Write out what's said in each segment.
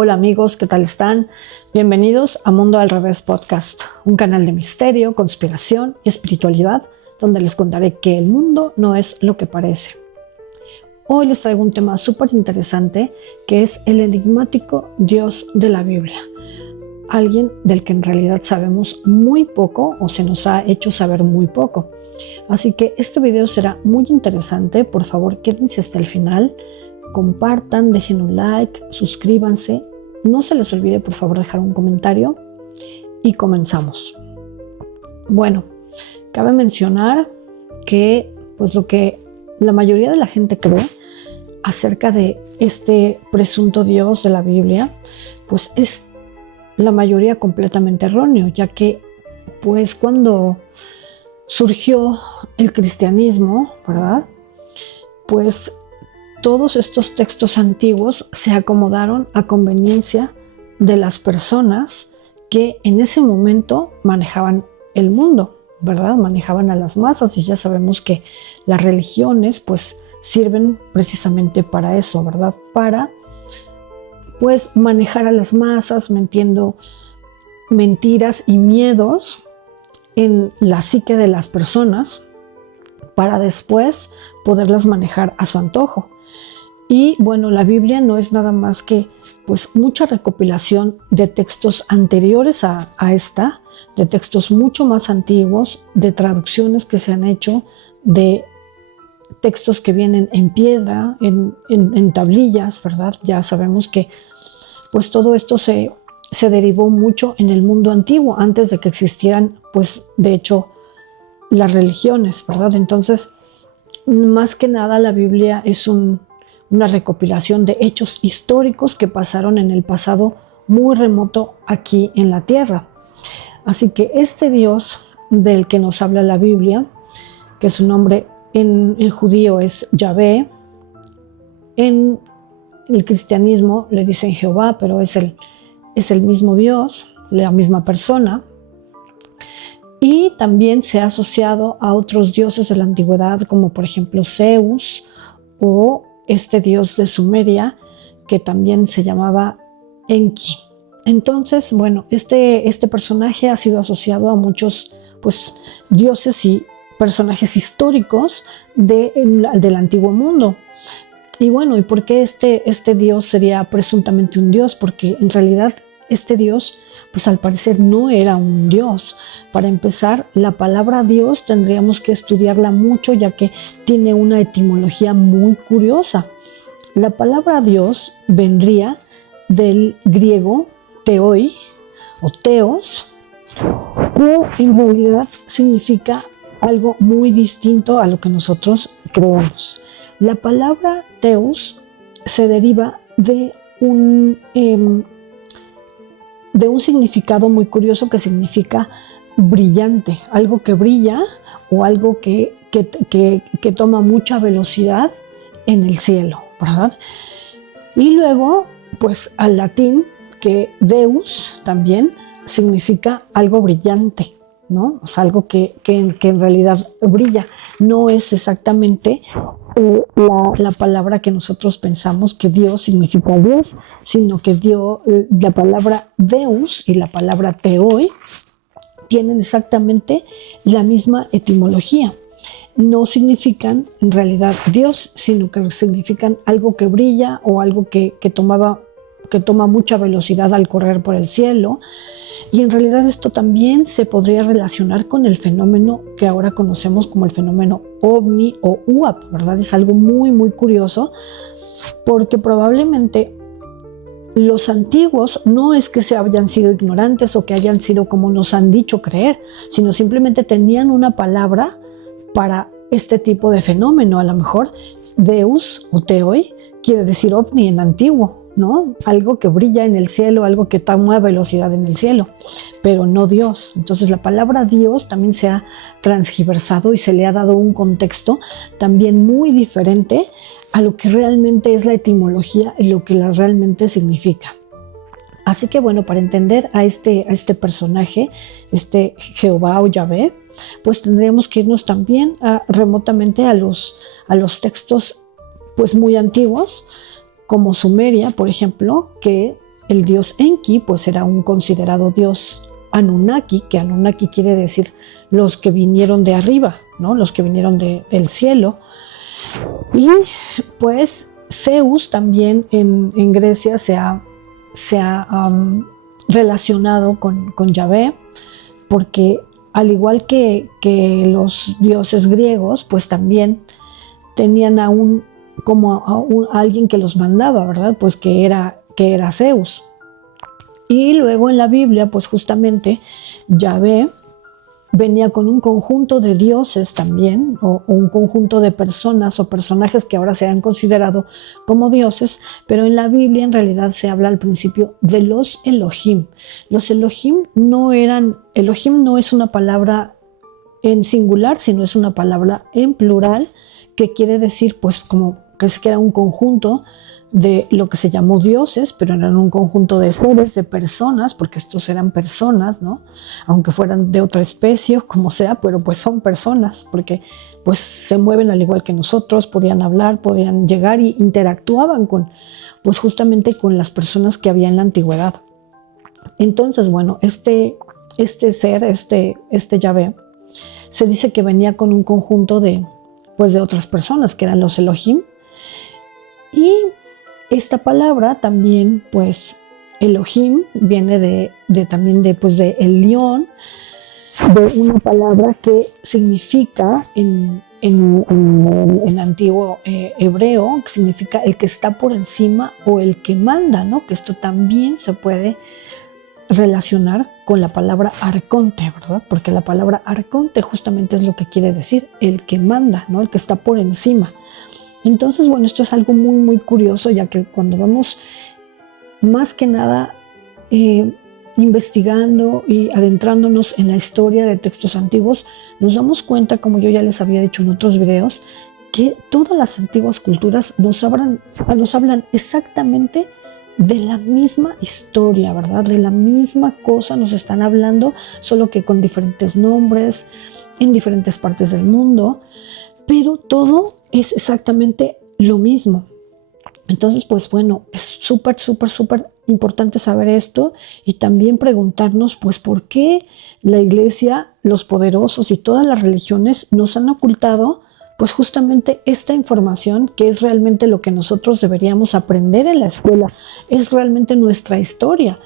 Hola amigos, ¿qué tal están? Bienvenidos a Mundo al Revés Podcast, un canal de misterio, conspiración y espiritualidad, donde les contaré que el mundo no es lo que parece. Hoy les traigo un tema súper interesante que es el enigmático Dios de la Biblia. Alguien del que en realidad sabemos muy poco o se nos ha hecho saber muy poco. Así que este video será muy interesante. Por favor, quédense hasta el final. Compartan, dejen un like, suscríbanse. No se les olvide, por favor, dejar un comentario. Y comenzamos. Bueno, cabe mencionar que pues lo que la mayoría de la gente cree acerca de este presunto Dios de la Biblia, pues es la mayoría completamente erróneo, ya que pues cuando surgió el cristianismo, ¿verdad? Pues todos estos textos antiguos se acomodaron a conveniencia de las personas que en ese momento manejaban el mundo, ¿verdad? Manejaban a las masas, y ya sabemos que las religiones pues sirven precisamente para eso, ¿verdad? Para pues manejar a las masas metiendo mentiras y miedos en la psique de las personas para después poderlas manejar a su antojo. Y bueno, la Biblia no es nada más que pues mucha recopilación de textos anteriores a esta, de textos mucho más antiguos, de traducciones que se han hecho, de textos que vienen en piedra, en tablillas, ¿verdad? Ya sabemos que pues todo esto se derivó mucho en el mundo antiguo, antes de que existieran, pues de hecho, las religiones, ¿verdad? Entonces, más que nada la Biblia es una recopilación de hechos históricos que pasaron en el pasado muy remoto aquí en la tierra. Así que este Dios del que nos habla la Biblia, que su nombre en judío es Yahvé, en el cristianismo le dicen Jehová, pero es el mismo Dios, la misma persona, y también se ha asociado a otros dioses de la antigüedad, como por ejemplo Zeus, o este dios de Sumeria, que también se llamaba Enki. Entonces, bueno, este personaje ha sido asociado a muchos pues, dioses y personajes históricos del antiguo mundo. Y bueno, ¿y por qué este dios sería presuntamente un dios? Porque en realidad este dios, pues al parecer no era un dios. Para empezar, la palabra Dios tendríamos que estudiarla mucho, ya que tiene una etimología muy curiosa. La palabra Dios vendría del griego teoi o teos, que en realidad significa algo muy distinto a lo que nosotros creemos. La palabra teos se deriva de un significado muy curioso que significa brillante, algo que brilla o algo que toma mucha velocidad en el cielo, ¿verdad? Y luego, pues al latín, que Deus también significa algo brillante, ¿no? O sea, algo que en realidad brilla. No es exactamente la palabra que nosotros pensamos que Dios significa Dios, sino que la palabra Deus y la palabra Theoi tienen exactamente la misma etimología. No significan en realidad Dios, sino que significan algo que brilla o algo que toma mucha velocidad al correr por el cielo. Y en realidad esto también se podría relacionar con el fenómeno que ahora conocemos como el fenómeno OVNI o UAP, ¿verdad? Es algo muy, muy curioso, porque probablemente los antiguos no es que se hayan sido ignorantes o que hayan sido como nos han dicho creer, sino simplemente tenían una palabra para este tipo de fenómeno. A lo mejor Deus o Theoi quiere decir ovni en antiguo, ¿no? Algo que brilla en el cielo, algo que toma velocidad en el cielo, pero no Dios. Entonces la palabra Dios también se ha transgiversado y se le ha dado un contexto también muy diferente a lo que realmente es la etimología y lo que realmente significa. Así que bueno, para entender a este personaje, Jehová o Yahvé, pues tendríamos que irnos también remotamente a los textos pues muy antiguos, como Sumeria, por ejemplo, que el dios Enki pues era un considerado dios Anunnaki, que Anunnaki quiere decir los que vinieron de arriba, ¿no? Los que vinieron del cielo. Y pues Zeus también en Grecia se ha relacionado con Yahvé, porque al igual que los dioses griegos, pues también tenían a alguien que los mandaba, ¿verdad? Pues que era Zeus. Y luego en la Biblia, pues justamente Yahvé venía con un conjunto de dioses también, o un conjunto de personas o personajes que ahora se han considerado como dioses, pero en la Biblia en realidad se habla al principio de los Elohim. Los Elohim no es una palabra en singular, sino es una palabra en plural, que quiere decir pues como que era un conjunto de lo que se llamó dioses, pero eran un conjunto de seres, de personas, porque estos eran personas, ¿no? Aunque fueran de otra especie, como sea, pero pues son personas, porque pues se mueven al igual que nosotros, podían hablar, podían llegar y interactuaban pues justamente con las personas que había en la antigüedad. Entonces, bueno, este ser, este Yahvé, se dice que venía con un conjunto de otras personas, que eran los Elohim, y esta palabra también, pues, Elohim, viene también de el león, de una palabra que significa en antiguo hebreo, que significa el que está por encima o el que manda, ¿no? Que esto también se puede relacionar con la palabra arconte, ¿verdad? Porque la palabra arconte justamente es lo que quiere decir, el que manda, ¿no? El que está por encima. Entonces, bueno, esto es algo muy, muy curioso, ya que cuando vamos más que nada investigando y adentrándonos en la historia de textos antiguos, nos damos cuenta, como yo ya les había dicho en otros videos, que todas las antiguas culturas nos hablan exactamente de la misma historia, ¿verdad? De la misma cosa nos están hablando, solo que con diferentes nombres, en diferentes partes del mundo, pero todo es exactamente lo mismo. Entonces, pues bueno, es súper, súper, súper importante saber esto y también preguntarnos, pues, ¿por qué la Iglesia, los poderosos y todas las religiones nos han ocultado, pues, justamente esta información que es realmente lo que nosotros deberíamos aprender en la escuela? Es realmente nuestra historia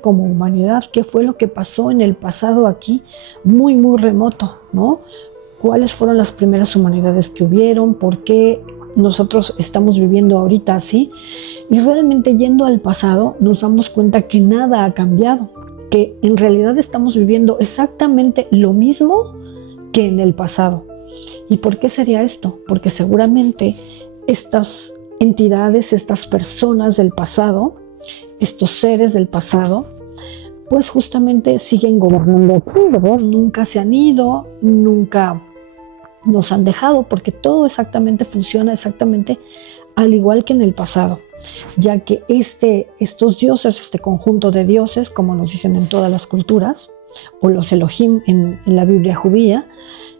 como humanidad. ¿Qué fue lo que pasó en el pasado aquí, muy, muy remoto, ¿no? ¿Cuáles fueron las primeras humanidades que hubieron? ¿Por qué nosotros estamos viviendo ahorita así? Y realmente yendo al pasado nos damos cuenta que nada ha cambiado, que en realidad estamos viviendo exactamente lo mismo que en el pasado. ¿Y por qué sería esto? Porque seguramente estas entidades, estas personas del pasado, estos seres del pasado, pues justamente siguen gobernando aquí, ¿verdad? Nunca se han ido, nunca nos han dejado, porque todo exactamente funciona exactamente al igual que en el pasado, ya que estos dioses, este conjunto de dioses, como nos dicen en todas las culturas, o los Elohim en la Biblia judía,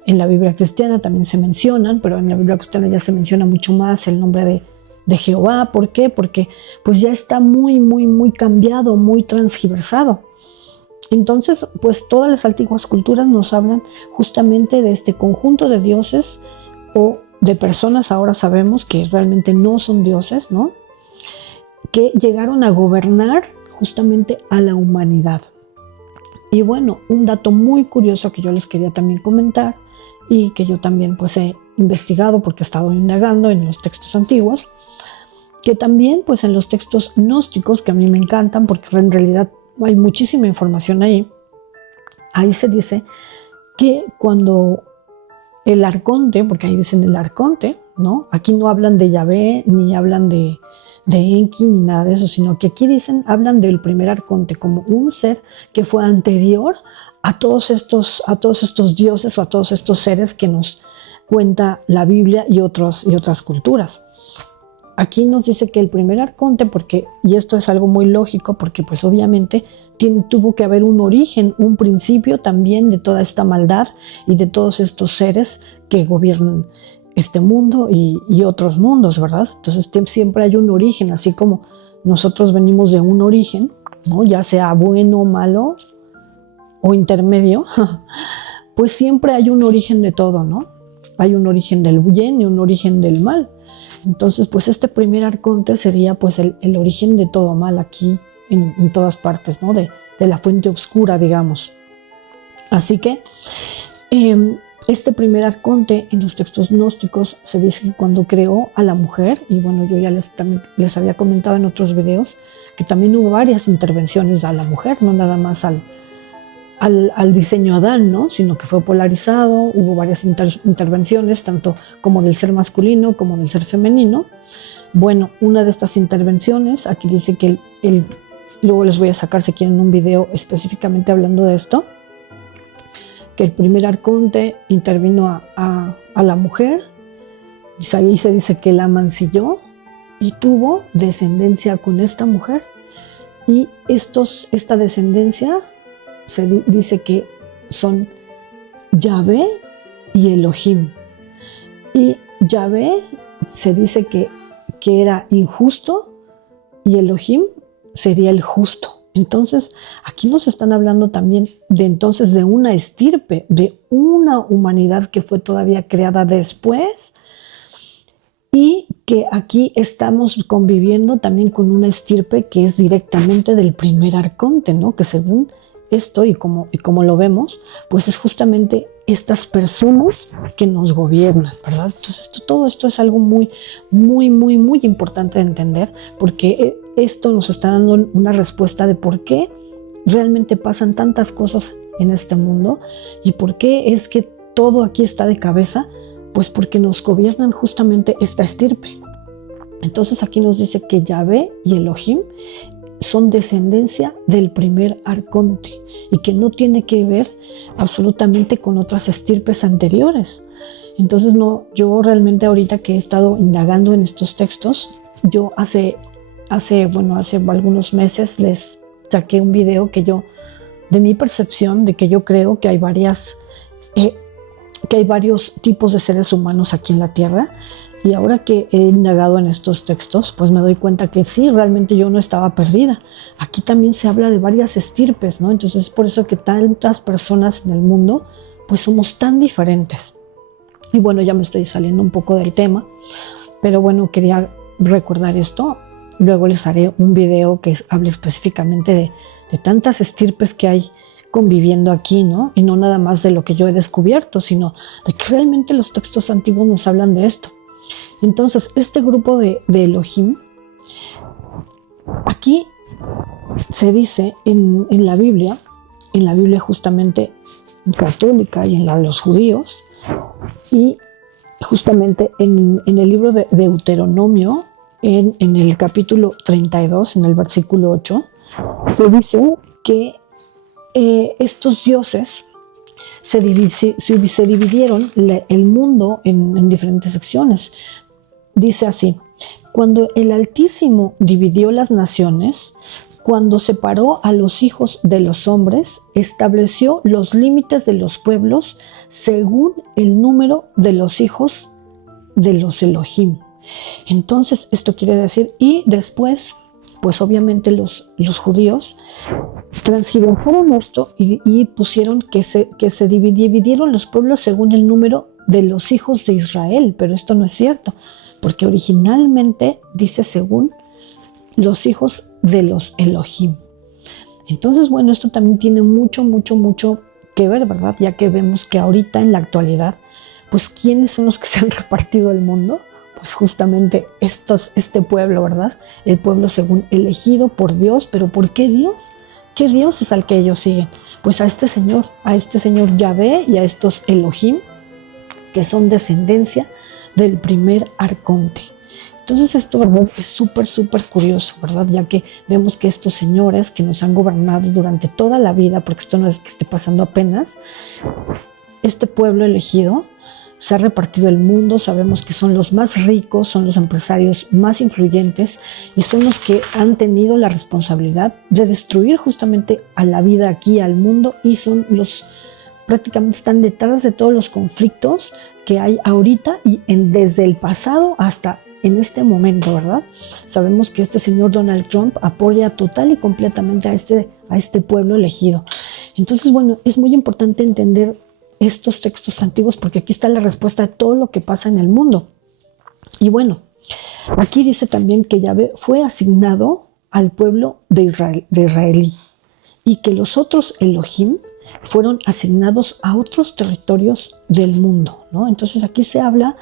en la Biblia cristiana también se mencionan, pero en la Biblia cristiana ya se menciona mucho más el nombre de Jehová. ¿Por qué? Porque pues ya está muy, muy, muy cambiado, muy transgiversado. Entonces, pues todas las antiguas culturas nos hablan justamente de este conjunto de dioses o de personas, ahora sabemos que realmente no son dioses, ¿no? Que llegaron a gobernar justamente a la humanidad. Y bueno, un dato muy curioso que yo les quería también comentar y que yo también pues he investigado porque he estado indagando en los textos antiguos, que también pues en los textos gnósticos, que a mí me encantan porque en realidad hay muchísima información ahí se dice que cuando el arconte, porque ahí dicen el arconte, ¿no? Aquí no hablan de Yahvé, ni hablan de Enki, ni nada de eso, sino que aquí hablan del primer arconte como un ser que fue anterior a todos estos dioses o a todos estos seres que nos cuenta la Biblia y otras culturas. Aquí nos dice que el primer arconte, y esto es algo muy lógico, porque pues obviamente tuvo que haber un origen, un principio también de toda esta maldad y de todos estos seres que gobiernan este mundo y otros mundos, ¿verdad? Entonces siempre hay un origen, así como nosotros venimos de un origen, ¿no? Ya sea bueno o malo o intermedio, pues siempre hay un origen de todo, ¿no? Hay un origen del bien y un origen del mal. Entonces, pues este primer arconte sería pues el origen de todo mal aquí en todas partes, ¿no? De la fuente oscura, digamos. Así que este primer arconte en los textos gnósticos se dice que cuando creó a la mujer, y bueno, yo ya también les había comentado en otros videos que también hubo varias intervenciones a la mujer, no nada más al diseño Adán, ¿no? Sino que fue polarizado, hubo varias intervenciones, tanto como del ser masculino como del ser femenino. Bueno, una de estas intervenciones, aquí dice que luego les voy a sacar si quieren un video específicamente hablando de esto, que el primer arconte intervino a la mujer, y ahí se dice que la mancilló y tuvo descendencia con esta mujer, y esta descendencia se dice que son Yahvé y Elohim. Y Yahvé se dice que era injusto y Elohim sería el justo. Entonces, aquí nos están hablando también de una estirpe, de una humanidad que fue todavía creada después, y que aquí estamos conviviendo también con una estirpe que es directamente del primer arconte, ¿no? Que según esto y como lo vemos, pues es justamente estas personas que nos gobiernan, ¿verdad? Entonces todo esto es algo muy, muy, muy, muy importante de entender, porque esto nos está dando una respuesta de por qué realmente pasan tantas cosas en este mundo y por qué es que todo aquí está de cabeza, pues porque nos gobiernan justamente esta estirpe. Entonces aquí nos dice que Yahvé y Elohim son descendencia del primer arconte y que no tiene que ver absolutamente con otras estirpes anteriores. Entonces yo realmente ahorita que he estado indagando en estos textos, yo hace algunos meses les saqué un video de mi percepción de que yo creo que hay varios tipos de seres humanos aquí en la Tierra. Y ahora que he indagado en estos textos, pues me doy cuenta que sí, realmente yo no estaba perdida. Aquí también se habla de varias estirpes, ¿no? Entonces es por eso que tantas personas en el mundo, pues somos tan diferentes. Y bueno, ya me estoy saliendo un poco del tema, pero bueno, quería recordar esto. Luego les haré un video que hable específicamente de tantas estirpes que hay conviviendo aquí, ¿no? Y no nada más de lo que yo he descubierto, sino de que realmente los textos antiguos nos hablan de esto. Entonces, este grupo de Elohim, aquí se dice en la Biblia justamente católica y en la de los judíos, y justamente en el libro de Deuteronomio, en el capítulo 32, en el versículo 8, se dice que estos dioses se dividieron el mundo en diferentes secciones. Dice así: cuando el Altísimo dividió las naciones, cuando separó a los hijos de los hombres, estableció los límites de los pueblos según el número de los hijos de los Elohim. Entonces, esto quiere decir, y después, pues obviamente los judíos transgiversaron esto y pusieron que se dividieron los pueblos según el número de los hijos de Israel, pero esto no es cierto, porque originalmente dice según los hijos de los Elohim. Entonces, bueno, esto también tiene mucho, mucho, mucho que ver, ¿verdad? Ya que vemos que ahorita en la actualidad, pues ¿quiénes son los que se han repartido el mundo? Pues justamente este pueblo, ¿verdad? El pueblo según elegido por Dios. ¿Pero por qué Dios? ¿Qué Dios es al que ellos siguen? Pues a este señor Yahvé y a estos Elohim, que son descendencia del primer arconte. Entonces esto, ¿verdad?, es súper, súper curioso, ¿verdad? Ya que vemos que estos señores que nos han gobernado durante toda la vida, porque esto no es que esté pasando apenas, este pueblo elegido se ha repartido el mundo. Sabemos que son los más ricos, son los empresarios más influyentes y son los que han tenido la responsabilidad de destruir justamente a la vida aquí, al mundo, y son prácticamente están detrás de todos los conflictos que hay ahorita y desde el pasado hasta en este momento, ¿verdad? Sabemos que este señor Donald Trump apoya total y completamente a este pueblo elegido. Entonces, bueno, es muy importante entender estos textos antiguos porque aquí está la respuesta a todo lo que pasa en el mundo. Y bueno, aquí dice también que Yahvé fue asignado al pueblo de Israelí y que los otros Elohim fueron asignados a otros territorios del mundo, ¿no? Entonces aquí se habla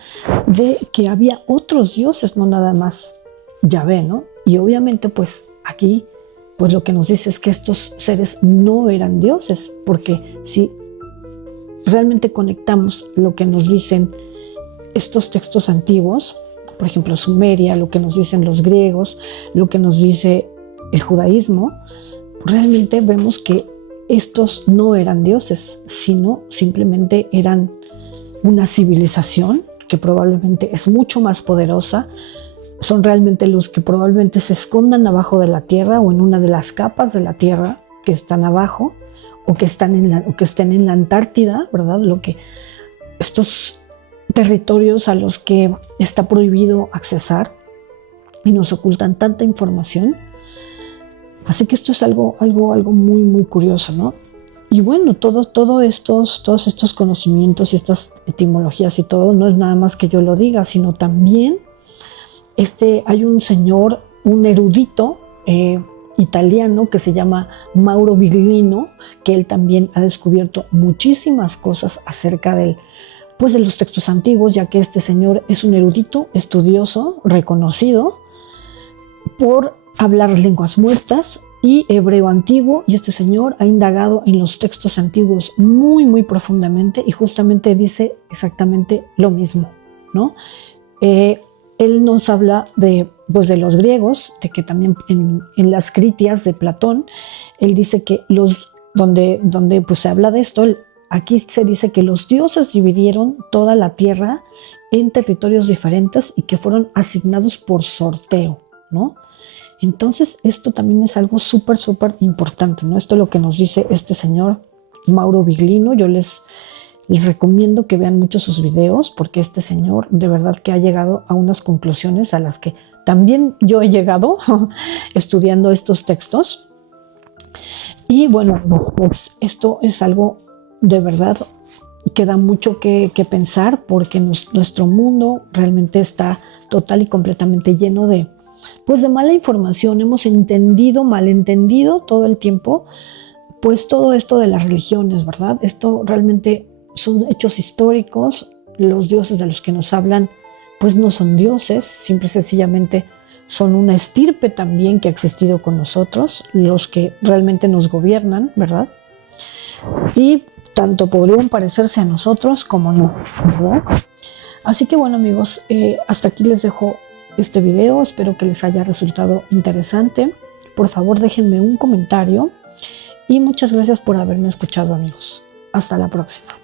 de que había otros dioses, no nada más Yahvé, ¿no? Y obviamente pues aquí pues lo que nos dice es que estos seres no eran dioses, porque si realmente conectamos lo que nos dicen estos textos antiguos, por ejemplo Sumeria, lo que nos dicen los griegos, lo que nos dice el judaísmo, realmente vemos que estos no eran dioses, sino simplemente eran una civilización que probablemente es mucho más poderosa. Son realmente los que probablemente se escondan abajo de la tierra o en una de las capas de la tierra que están abajo o que estén en la Antártida, ¿verdad? Estos territorios a los que está prohibido accesar y nos ocultan tanta información. Así que esto es algo muy, muy curioso, ¿no? Y bueno, todos estos conocimientos y estas etimologías y todo, no es nada más que yo lo diga, sino también hay un señor, un erudito italiano que se llama Mauro Biglino, que él también ha descubierto muchísimas cosas acerca de los textos antiguos, ya que este señor es un erudito, estudioso, reconocido por hablar lenguas muertas y hebreo antiguo, y este señor ha indagado en los textos antiguos muy, muy profundamente y justamente dice exactamente lo mismo, ¿no? Él nos habla de los griegos, de que también en las Critias de Platón, él dice que donde pues se habla de esto, aquí se dice que los dioses dividieron toda la tierra en territorios diferentes y que fueron asignados por sorteo, ¿no? Entonces esto también es algo súper, súper importante, ¿no? Esto es lo que nos dice este señor Mauro Biglino. Yo les recomiendo que vean mucho sus videos porque este señor de verdad que ha llegado a unas conclusiones a las que también yo he llegado estudiando estos textos. Y bueno, pues esto es algo de verdad que da mucho que pensar porque nuestro mundo realmente está total y completamente lleno de mala información. Hemos malentendido todo el tiempo, pues todo esto de las religiones, ¿verdad? Esto realmente son hechos históricos. Los dioses de los que nos hablan, pues no son dioses, simple y sencillamente son una estirpe también que ha existido con nosotros, los que realmente nos gobiernan, ¿verdad? Y tanto podrían parecerse a nosotros como no, ¿verdad? Así que bueno, amigos, hasta aquí les dejo este video. Espero que les haya resultado interesante. Por favor, déjenme un comentario y muchas gracias por haberme escuchado, amigos. Hasta la próxima.